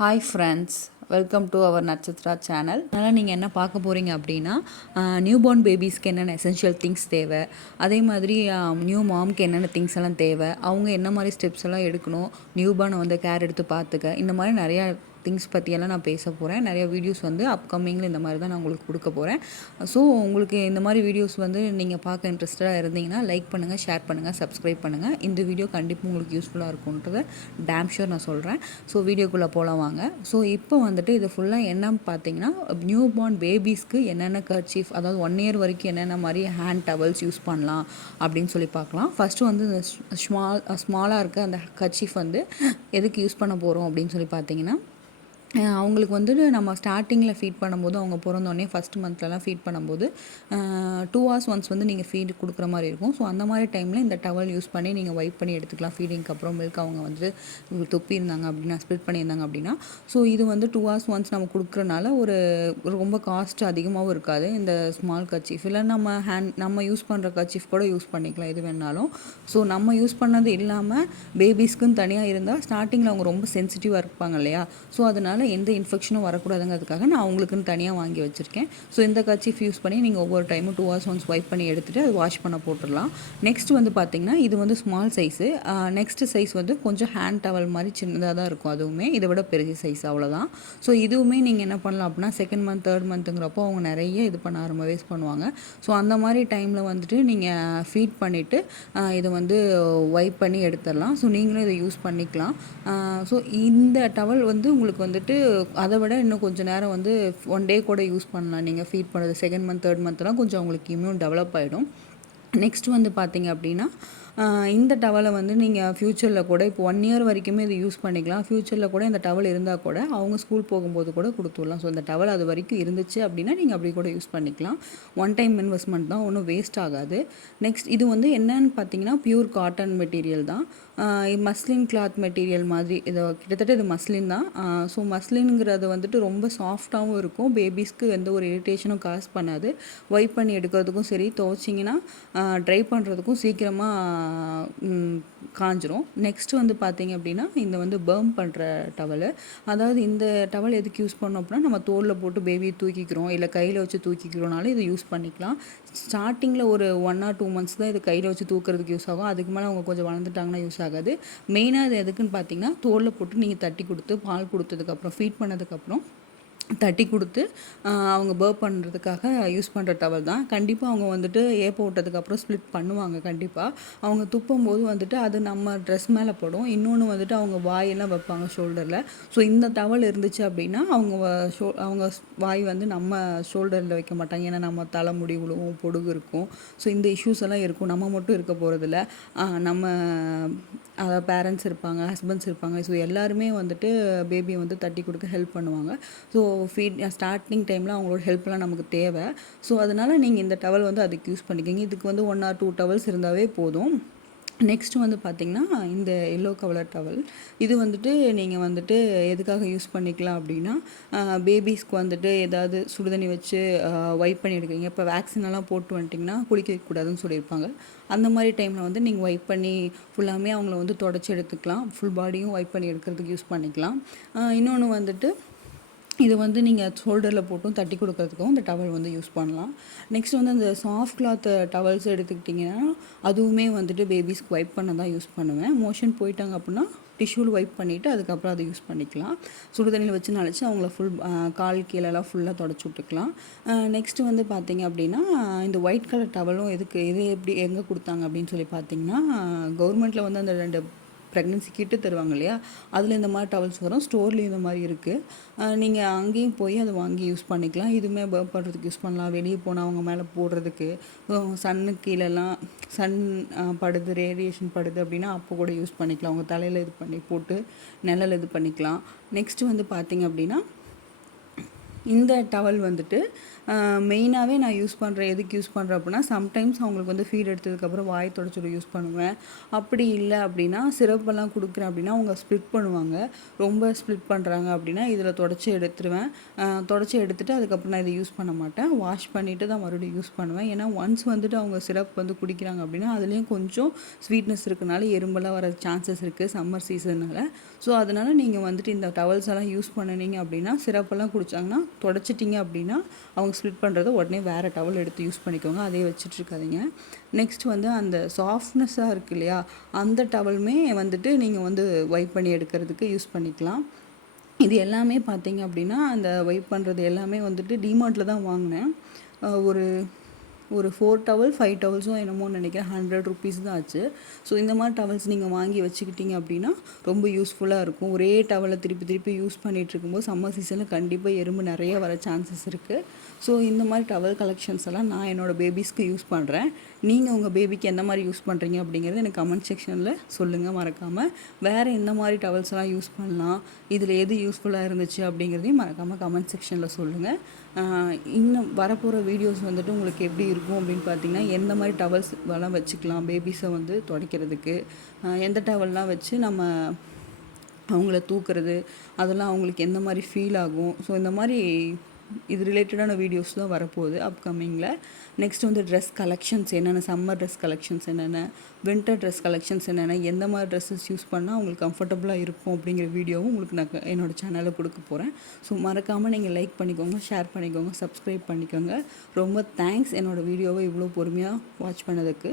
Hi friends, welcome to our Nakshatra channel. அதனால் நீங்கள் என்ன பார்க்க போகிறீங்க அப்படின்னா, நியூ பார்ன் பேபிஸ்க்கு என்னென்ன எசென்ஷியல் திங்ஸ் தேவை, அதே மாதிரி நியூ மாம்க்கு என்னென்ன திங்ஸ் எல்லாம் தேவை, அவங்க என்ன மாதிரி ஸ்டெப்ஸ் எல்லாம் எடுக்கணும், நியூ பார்னை வந்து கேர் எடுத்து பார்த்துக்க, இந்த மாதிரி நிறையா திங்ஸ் பற்றியெல்லாம் நான் பேச போகிறேன். நிறைய வீடியோஸ் வந்து அப்கமிங்கில் இந்த மாதிரி தான் நான் உங்களுக்கு கொடுக்க போகிறேன். ஸோ உங்களுக்கு இந்த மாதிரி வீடியோஸ் வந்து நீங்கள் பார்க்க இன்ட்ரெஸ்டடாக இருந்தீங்கன்னா லைக் பண்ணுங்கள், ஷேர் பண்ணுங்கள், சப்ஸ்கிரைப் பண்ணுங்கள். இந்த வீடியோ கண்டிப்பாக உங்களுக்கு யூஸ்ஃபுல்லாக இருக்கும்ன்றதை டேம் ஷூர் நான் சொல்கிறேன். ஸோ வீடியோக்குள்ளே போகலாம் வாங்க. ஸோ இப்போ வந்துட்டு இது ஃபுல்லாக என்ன பார்த்தீங்கன்னா, நியூ பார்ன் பேபிஸ்க்கு என்னென்ன கர்ச்சீஃப், அதாவது 1 இயர் வரைக்கும் என்னென்ன மாதிரி ஹேண்ட் டவல்ஸ் யூஸ் பண்ணலாம் அப்படின்னு சொல்லி பார்க்கலாம். ஃபஸ்ட்டு வந்து இந்த ஸ்மாலாக இருக்க அந்த கர்ச்சீஃப் வந்து எதுக்கு யூஸ் பண்ண போகிறோம் அப்படின்னு சொல்லி பார்த்தீங்கன்னா, அவங்களுக்கு வந்துட்டு நம்ம ஸ்டார்டிங்கில் ஃபீட் பண்ணும்போது, அவங்க பிறந்தோடனே ஃபஸ்ட் மந்த்லலாம் ஃபீட் பண்ணும்போது 2 hours ஒன்ஸ் வந்து நீங்கள் ஃபீட் கொடுக்குற மாதிரி இருக்கும். ஸோ அந்த மாதிரி டைமில் இந்த டவல் யூஸ் பண்ணி நீங்கள் வைப் பண்ணி எடுத்துக்கலாம். ஃபீடிங்க்கு அப்புறம் மில்க் அவங்க வந்து துப்பி இருந்தாங்க அப்படின்னா, ஸ்ப்ளிட் பண்ணியிருந்தாங்க அப்படின்னா, ஸோ இது வந்து 2 hours ஒன்ஸ் நம்ம கொடுக்குறனால ரொம்ப காஸ்ட் அதிகமாகவும் இருக்காது. இந்த ஸ்மால் கர்ச்சீஃப் இல்லை நம்ம யூஸ் பண்ணுற கர்ச்சீஃப் கூட யூஸ் பண்ணிக்கலாம் எது வேணாலும். ஸோ நம்ம யூஸ் பண்ணது இல்லாமல் பேபிஸ்க்குன்னு தனியாக இருந்தால் ஸ்டார்டிங்கில் அவங்க ரொம்ப சென்சிட்டிவாக இருப்பாங்க இல்லையா? ஸோ அதனால் எந்த இன்ஃபெக்ஷனும் வரக்கூடாதுங்கிறதுக்காக நான் அவங்களுக்குன்னு தனியாக வாங்கி வச்சுருக்கேன். ஸோ இந்த கர்ச்சீஃப் யூஸ் பண்ணி நீங்கள் ஒவ்வொரு டைமும் 2 hours ஒன்ஸ் வைப் பண்ணி எடுத்துகிட்டு அது வாஷ் பண்ண போட்டுடலாம். நெக்ஸ்ட் வந்து பார்த்திங்கன்னா, இது வந்து ஸ்மால் சைஸு. நெக்ஸ்ட் சைஸ் வந்து கொஞ்சம் ஹேண்ட் டவல் மாதிரி சின்னதாக தான் இருக்கும். அதுவுமே இதை விட பெரிய சைஸ் அவ்வளோதான். ஸோ இதுவுமே நீங்கள் என்ன பண்ணலாம் அப்படின்னா, 2nd month 3rd monthங்கிறப்போ அவங்க நிறைய இது பண்ண வேஸ்ட் பண்ணுவாங்க. ஸோ அந்த மாதிரி டைமில் வந்துட்டு நீங்கள் ஃபீட் பண்ணிவிட்டு இதை வந்து வைப் பண்ணி எடுத்துடலாம். ஸோ நீங்களும் இதை யூஸ் பண்ணிக்கலாம். ஸோ இந்த டவல் வந்து உங்களுக்கு வந்துட்டு அதை விட இன்னும் கொஞ்சம் நேரம் வந்து 1 day கூட யூஸ் பண்ணலாம். நீங்கள் ஃபீட் பண்ணுறது 2nd month 3rd monthலாம் கொஞ்சம் அவங்களுக்கு இம்யூன் டெவலப் ஆகிடும். நெக்ஸ்ட் வந்து பார்த்தீங்க அப்படின்னா, இந்த டவலை வந்து நீங்கள் ஃப்யூச்சரில் கூட இப்போ 1 year வரைக்குமே இது யூஸ் பண்ணிக்கலாம். ஃப்யூச்சரில் கூட இந்த டவல் இருந்தால் கூட அவங்க ஸ்கூல் போகும்போது கூட கொடுத்துடலாம். ஸோ இந்த டவல் அது வரைக்கும் இருந்துச்சு அப்படின்னா நீங்கள் அப்படி கூட யூஸ் பண்ணிக்கலாம். 1 time இன்வெஸ்ட்மெண்ட் தான், ஒன்றும் வேஸ்ட் ஆகாது. நெக்ஸ்ட் இது வந்து என்னன்னு பார்த்தீங்கன்னா, பியூர் காட்டன் மெட்டீரியல் தான். மஸ்லின் கிளாத் மெட்டீரியல் மாதிரி கிட்டத்தட்ட இது மஸ்லின் தான். ஸோ மஸ்லின்ங்கிறது வந்துட்டு ரொம்ப சாஃப்டாகவும் இருக்கும். பேபிஸ்க்கு எந்த ஒரு இரிட்டேஷனும் காஸ் பண்ணாது. வைப் பண்ணி எடுக்கிறதுக்கும் சரி, துவைச்சிங்கன்னா ட்ரை பண்ணுறதுக்கும் சீக்கிரமாக காஞ்சிரும். நெக்ஸ்ட் வந்து பார்த்திங்க அப்படின்னா, இந்த வந்து பர்ம் பண்ணுற டவலு. அதாவது இந்த டவல் எதுக்கு யூஸ் பண்ணோம் அப்படின்னா, நம்ம தோலில் போட்டு பேபியை தூக்கிக்கிறோம் இல்லை கையில் வச்சு தூக்கிக்கிறோனாலும் இதை யூஸ் பண்ணிக்கலாம். ஸ்டார்டிங்கில் ஒரு 1 or 2 months தான் இது கையில் வச்சு தூக்கிறதுக்கு யூஸ் ஆகும். அதுக்கு மேலே அவங்க கொஞ்சம் வளர்ந்துட்டாங்கன்னா யூஸ் ஆகாது. மெயினாக இது எதுக்குன்னு பார்த்தீங்கன்னா, தோலில் போட்டு நீங்கள் தட்டி கொடுத்து பால் கொடுத்ததுக்கப்புறம் ஃபீட் பண்ணதுக்கப்புறம் தட்டி கொடுத்து அவங்க பர்ப் பண்ணுறதுக்காக யூஸ் பண்ணுற டவல் தான். கண்டிப்பாக அவங்க வந்துட்டு ஏப்ப விட்டதுக்கப்புறம் ஸ்ப்ளிட் பண்ணுவாங்க. கண்டிப்பாக அவங்க துப்பும்போது வந்துட்டு அது நம்ம ட்ரெஸ் மேலே படும். இன்னொன்று வந்துட்டு அவங்க வாயெல்லாம் வைப்பாங்க ஷோல்டரில். ஸோ இந்த டவல் இருந்துச்சு அப்படின்னா அவங்க வாய் வந்து நம்ம ஷோல்டரில் வைக்க மாட்டாங்க. ஏன்னா நம்ம தலைமுடி விழுவும், பொடுகு இருக்கும். ஸோ இந்த இஷ்யூஸ் எல்லாம் இருக்கும். நம்ம மட்டும் இருக்க போகிறதில்ல, நம்ம பேரண்ட்ஸ் இருப்பாங்க, ஹஸ்பண்ட்ஸ் இருப்பாங்க. ஸோ எல்லாருமே வந்துட்டு பேபியை வந்து தட்டி கொடுக்க ஹெல்ப் பண்ணுவாங்க. ஸோ ஸ்டார்டிங் டைமில் அவங்களோட ஹெல்ப்லாம் நமக்கு தேவை. ஸோ அதனால் நீங்கள் இந்த டவல் வந்து அதுக்கு யூஸ் பண்ணிக்கிங்க. இதுக்கு வந்து 1 or 2 டவல்ஸ் இருந்தாவே போதும். நெக்ஸ்ட் வந்து பார்த்திங்கன்னா, இந்த எல்லோ கலர் டவல். இது வந்துட்டு நீங்கள் வந்துட்டு எதுக்காக யூஸ் பண்ணிக்கலாம் அப்படின்னா, பேபிஸ்க்கு வந்துட்டு ஏதாவது சுடுதண்ணி வச்சு வைப் பண்ணி எடுக்கிறீங்க. இப்போ வேக்சினெல்லாம் போட்டு வந்துட்டிங்கன்னா குளிக்க வைக்கக்கூடாதுன்னு சொல்லியிருப்பாங்க. அந்த மாதிரி டைமில் வந்து நீங்கள் வைப் பண்ணி ஃபுல்லாமே அவங்கள வந்து தொடச்சி எடுத்துக்கலாம். ஃபுல் பாடியும் வைப் பண்ணி எடுக்கிறதுக்கு யூஸ் பண்ணிக்கலாம். இன்னொன்று வந்துட்டு இது வந்து நீங்கள் ஷோல்டரில் போட்டும் தட்டி கொடுக்கறதுக்கும் இந்த டவல் வந்து யூஸ் பண்ணலாம். நெக்ஸ்ட் வந்து அந்த சாஃப்ட் கிளாத் டவல்ஸ் எடுத்துக்கிட்டிங்கன்னா, அதுவுமே வந்துட்டு பேபிஸ்க்கு வைப் பண்ண தான் யூஸ் பண்ணுவேன். மோஷன் போயிட்டாங்க அப்படின்னா டிஷ்யூவில் வைப் பண்ணிவிட்டு அதுக்கப்புறம் அதை யூஸ் பண்ணிக்கலாம். சுடு தண்ணியில் வச்சு நனைச்சி அவங்கள கால் கீழெல்லாம் ஃபுல்லாக தொடச்சி விட்டுக்கலாம். நெக்ஸ்ட்டு வந்து பார்த்திங்க அப்படின்னா, இந்த ஒயிட் கலர் டவலும் இது எங்கே கொடுத்தாங்க அப்படின்னு சொல்லி பார்த்திங்கன்னா, கவர்மெண்ட்டில் வந்து அந்த 2 ப்ரெக்னென்சி கிட்டு தருவாங்க இல்லையா, அதில் இந்த மாதிரி டவல்ஸ் வரும். ஸ்டோர்லேயும் இந்த மாதிரி இருக்குது. நீங்கள் அங்கேயும் போய் அதை வாங்கி யூஸ் பண்ணிக்கலாம். இதுவுமே பர்ப் பண்ணுறதுக்கு யூஸ் பண்ணலாம். வெளியே போனால் அவங்க மேலே போடுறதுக்கு, சன்னுக்கு கீழெல்லாம் சன் படுது, ரேடியேஷன் படுது அப்படின்னா அப்போ கூட யூஸ் பண்ணிக்கலாம். அவங்க தலையில் இது பண்ணி போட்டு நிழல் இது பண்ணிக்கலாம். நெக்ஸ்ட்டு வந்து பார்த்திங்க அப்படின்னா, இந்த டவல் வந்துட்டு மெயினாகவே நான் யூஸ் பண்ணுறேன். எதுக்கு யூஸ் பண்ணுறேன் அப்படின்னா, சம்டைம்ஸ் அவங்களுக்கு வந்து ஃபீட் எடுத்ததுக்கப்புறம் வாய் தொடச்சிட யூஸ் பண்ணுவேன். அப்படி இல்லை அப்படின்னா சிரப்பெல்லாம் கொடுக்குறேன் அப்படின்னா அவங்க ஸ்ப்ளிட் பண்ணுவாங்க. ரொம்ப ஸ்ப்ளிட் பண்ணுறாங்க அப்படின்னா இதில் தொடச்சி எடுத்துருவேன். தொடச்சி எடுத்துகிட்டு அதுக்கப்புறம் நான் இதை யூஸ் பண்ண மாட்டேன். வாஷ் பண்ணிவிட்டு தான் மறுபடியும் யூஸ் பண்ணுவேன். ஏன்னா ஒன்ஸ் வந்துட்டு அவங்க சிரப் வந்து குடிக்கிறாங்க அப்படின்னா அதுலேயும் கொஞ்சம் ஸ்வீட்னஸ் இருக்கனால எறும்பெல்லாம் வர சான்சஸ் இருக்குது சம்மர் சீசனால். ஸோ அதனால் நீங்கள் வந்துட்டு இந்த டவல்ஸ் எல்லாம் யூஸ் பண்ணினீங்க அப்படின்னா சிரப்பெல்லாம் குடித்தாங்கன்னா தொடச்சிட்டிங்க அப்படின்னா அவங்க ஸ்ப்ளிட் பண்ணுறத உடனே வேறு டவல் எடுத்து யூஸ் பண்ணிக்கோங்க. அதே வச்சிட்ருக்காதீங்க. நெக்ஸ்ட் வந்து அந்த சாஃப்ட்னஸாக இருக்குது இல்லையா, அந்த டவலுமே வந்துட்டு நீங்கள் வந்து வைப் பண்ணி எடுக்கிறதுக்கு யூஸ் பண்ணிக்கலாம். இது எல்லாமே பார்த்தீங்க அப்படின்னா அந்த வைப் பண்ணுறது எல்லாமே வந்துட்டு டிமார்ட்டில் தான் வாங்கினேன். ஒரு ஒரு 4 டவல் 5 டவல்ஸும் என்னமோன்னு நினைக்கிறேன். 100 ருபீஸ் தான் ஆச்சு. ஸோ இந்த மாதிரி டவல்ஸ் நீங்கள் வாங்கி வச்சுக்கிட்டீங்க அப்படின்னா ரொம்ப யூஸ்ஃபுல்லாக இருக்கும். ஒரே டவலை திருப்பி திருப்பி யூஸ் பண்ணிகிட்டு இருக்கும்போது சம்மர் சீசனில் கண்டிப்பாக எறும்பு நிறைய வர சான்சஸ் இருக்குது. ஸோ இந்த மாதிரி டவல் கலெக்ஷன்ஸ் எல்லாம் நான் என்னோடய பேபிஸ்க்கு யூஸ் பண்ணுறேன். நீங்கள் உங்கள் பேபிக்கு எந்த மாதிரி யூஸ் பண்ணுறீங்க அப்படிங்கிறது எனக்கு கமெண்ட் செக்ஷனில் சொல்லுங்கள் மறக்காமல். வேறு எந்த மாதிரி டவல்ஸ் எல்லாம் யூஸ் பண்ணலாம், இதில் எது யூஸ்ஃபுல்லாக இருந்துச்சு அப்படிங்கிறதையும் மறக்காமல் கமெண்ட் செக்ஷனில் சொல்லுங்கள். இன்னும் வரப்போகிற வீடியோஸ் வந்துட்டு உங்களுக்கு எப்படி இருக்கும் அப்படின்னு பார்த்தீங்கன்னா, எந்த மாதிரி டவல்ஸ் எல்லாம் வச்சுக்கலாம் பேபிஸை வந்து துடைக்கிறதுக்கு, எந்த டவல்லாம் வச்சு நம்ம அவங்கள தூக்குறது, அதெல்லாம் அவங்களுக்கு எந்த மாதிரி ஃபீல் ஆகும். ஸோ இந்த மாதிரி இது ரிலேட்டடான வீடியோஸ் தான் வரப்போகுது அப்கமிங்கில். நெக்ஸ்ட் வந்து ட்ரெஸ் கலெக்ஷன்ஸ் என்னென்ன, சம்மர் ட்ரெஸ் கலெக்ஷன்ஸ் என்னென்ன, வின்டர் ட்ரெஸ் கலெக்ஷன்ஸ் என்னென்ன, எந்த மாதிரி ட்ரெஸ்ஸஸ் யூஸ் பண்ணால் அவங்களுக்கு கம்ஃபர்டபுளாக இருக்கும் அப்படிங்கிற வீடியோவும் உங்களுக்கு நான் என்னோடய சேனலில் கொடுக்க போகிறேன். ஸோ மறக்காமல் நீங்கள் லைக் பண்ணிக்கோங்க, ஷேர் பண்ணிக்கோங்க, சப்ஸ்கிரைப் பண்ணிக்கோங்க. ரொம்ப தேங்க்ஸ் என்னோடய வீடியோவை இவ்வளோ பொறுமையாக வாட்ச் பண்ணதுக்கு.